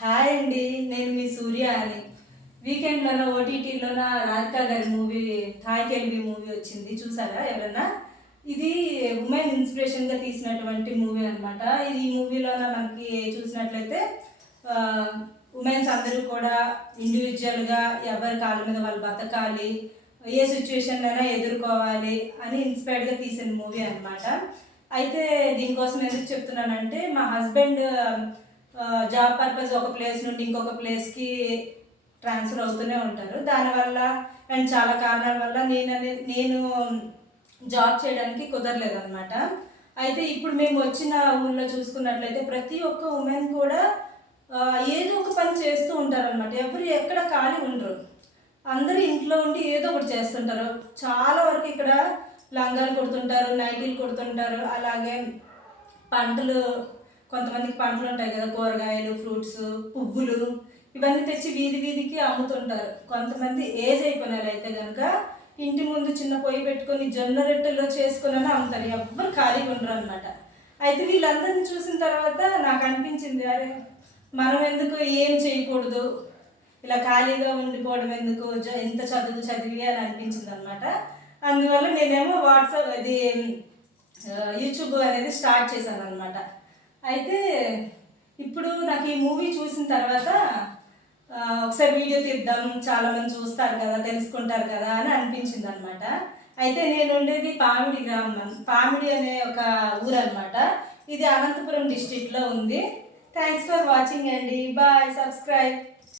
Hi అండి, నేను మీ సూర్య అని. వీకెండ్లోన ఓటీటీలోన రాధికా గారి మూవీ థాయ్కెళ్ళి మూవీ వచ్చింది, చూసారా ఎవరన్నా? ఇది ఉమెన్ ఇన్స్పిరేషన్గా తీసినటువంటి మూవీ అనమాట. ఇది ఈ మూవీలోన మనకి చూసినట్లయితే ఉమెన్స్ అందరూ కూడా ఇండివిజువల్గా ఎవరి కాళ్ళ మీద వాళ్ళు బతకాలి, ఏ సిచ్యువేషన్లైనా ఎదుర్కోవాలి అని ఇన్స్పైర్డ్గా తీసిన మూవీ అనమాట. అయితే దీనికోసం ఎందుకు చెప్తున్నానంటే, మా హస్బెండ్ జాబ్ పర్పస్ ఒక ప్లేస్ నుండి ఇంకొక ప్లేస్కి ట్రాన్స్ఫర్ అవుతూనే ఉంటారు. దానివల్ల అండ్ చాలా కారణాల వల్ల నేను జాబ్ చేయడానికి కుదరలేదన్నమాట. అయితే ఇప్పుడు మేము వచ్చిన ఊళ్ళో చూసుకున్నట్లయితే ప్రతి ఒక్క ఉమెన్ కూడా ఏదో ఒక పని చేస్తూ ఉంటారనమాట. ఎవరు ఎక్కడ ఖాళీ ఉండరు, అందరూ ఇంట్లో ఉండి ఏదో ఒకటి చేస్తుంటారు. చాలా వరకు ఇక్కడ లంగాలు కుడుతుంటారు, నైటీలు కుడుతుంటారు, అలాగే పంటలు, కొంతమందికి పంటలు ఉంటాయి కదా, కూరగాయలు, ఫ్రూట్స్, పువ్వులు, ఇవన్నీ తెచ్చి వీధి వీధికి అమ్ముతుంటారు. కొంతమంది ఏజ్ అయిపోయిన అయితే కనుక ఇంటి ముందు చిన్న పొయ్యి పెట్టుకొని జొన్న రొట్టెలో చేసుకుని అమ్ముతారు. ఎవ్వరు ఖాళీగా ఉండరు అనమాట. అయితే వీళ్ళందరినీ చూసిన తర్వాత నాకు అనిపించింది, అరే మనం ఎందుకు ఏం చేయకూడదు, ఇలా ఖాళీగా ఉండిపోవడం ఎందుకు, ఎంత చదువు చదివి అని అనిపించింది అనమాట. అందువల్ల నేనేమో వాట్సాప్ ఇది యూట్యూబ్ అనేది స్టార్ట్ చేశాను అనమాట. అయితే ఇప్పుడు నాకు ఈ మూవీ చూసిన తర్వాత ఒకసారి వీడియో తీద్దాం, చాలామంది చూస్తారు కదా, తెలుసుకుంటారు కదా అని అనిపించింది అనమాట. అయితే నేను ఉండేది పామిడి గ్రామం, పామిడి అనే ఒక ఊరు అనమాట. ఇది అనంతపురం డిస్ట్రిక్ట్లో ఉంది. థ్యాంక్స్ ఫర్ వాచింగ్ అండి, బాయ్, సబ్స్క్రైబ్.